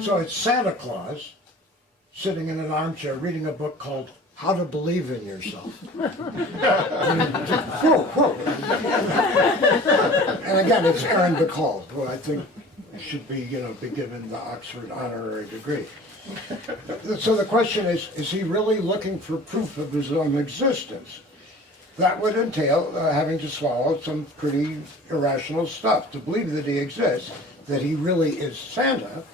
So it's Santa Claus sitting in an armchair reading a book called How to Believe in Yourself. Whoa, whoa. And again, it's Aaron Bacall, who I think should be, be given the Oxford honorary degree. So the question is he really looking for proof of his own existence? That would entail having to swallow some pretty irrational stuff. To believe that he exists, that he really is Santa,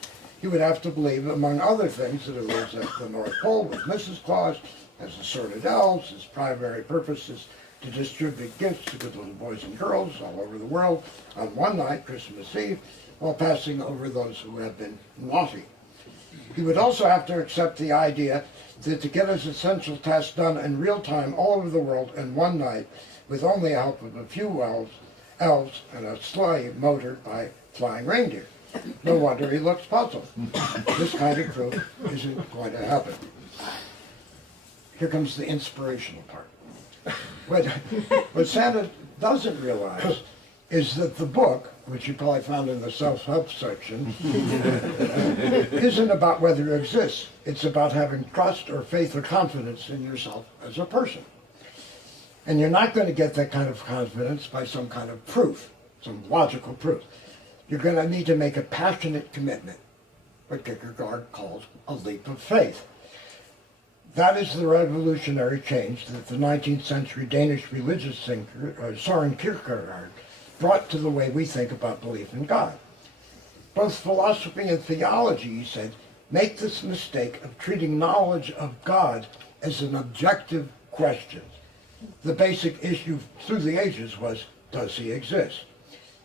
he would have to believe, among other things, that he lives at the North Pole with Mrs. Claus, has assorted elves. His primary purpose is to distribute gifts to good little boys and girls all over the world on one night, Christmas Eve, while passing over those who have been naughty. He would also have to accept the idea that to get his essential task done in real time all over the world in one night, with only the help of a few elves and a sleigh motored by flying reindeer. No wonder he looks puzzled. This kind of proof isn't going to happen. Here comes the inspirational part. What Santa doesn't realize is that the book, which you probably found in the self-help section, isn't about whether you exist. It's about having trust or faith or confidence in yourself as a person. And you're not going to get that kind of confidence by some kind of proof, some logical proof. You're going to need to make a passionate commitment, what Kierkegaard called a leap of faith. That is the revolutionary change that the 19th century Danish religious thinker, Søren Kierkegaard, brought to the way we think about belief in God. Both philosophy and theology, he said, make this mistake of treating knowledge of God as an objective question. The basic issue through the ages was, does he exist?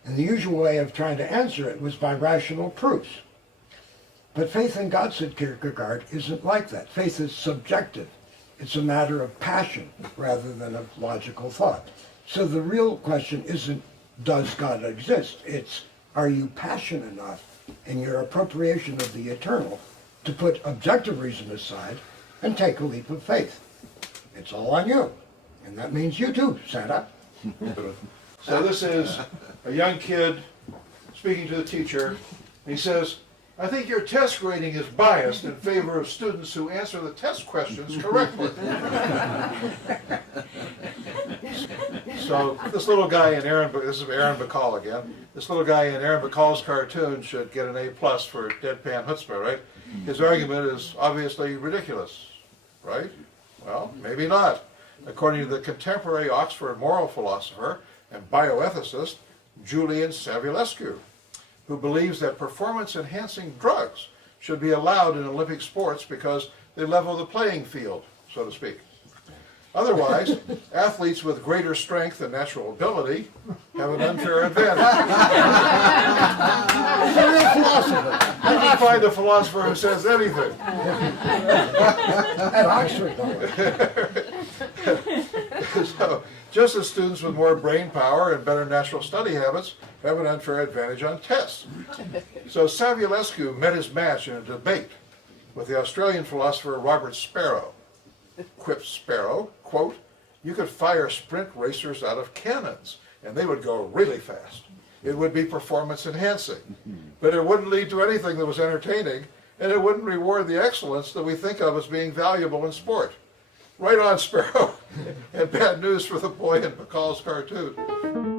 And the usual way of trying to answer it was by rational proofs. But faith in God, said Kierkegaard, isn't like that. Faith is subjective. It's a matter of passion rather than of logical thought. So the real question isn't, does God exist? It's, are you passionate enough in your appropriation of the eternal to put objective reason aside and take a leap of faith? It's all on you. And that means you too, Santa. So this is a young kid speaking to the teacher. He says, I think your test grading is biased in favor of students who answer the test questions correctly. So this little guy in this is Aaron Bacall again. This little guy in Aaron Bacall's cartoon should get an A+ for deadpan chutzpah, right? His argument is obviously ridiculous, right? Well, maybe not. According to the contemporary Oxford moral philosopher and bioethicist Julian Savulescu, who believes that performance-enhancing drugs should be allowed in Olympic sports because they level the playing field, so to speak. Otherwise, athletes with greater strength and natural ability have an unfair advantage. I can find a philosopher who says anything. At Oxford, So, just as students with more brain power and better natural study habits have an unfair advantage on tests. So Savulescu met his match in a debate with the Australian philosopher Robert Sparrow. Quipped Sparrow, quote, you could fire sprint racers out of cannons and they would go really fast. It would be performance enhancing, but it wouldn't lead to anything that was entertaining, and it wouldn't reward the excellence that we think of as being valuable in sport. Right on, Sparrow. And bad news for the boy in Bacall's cartoon.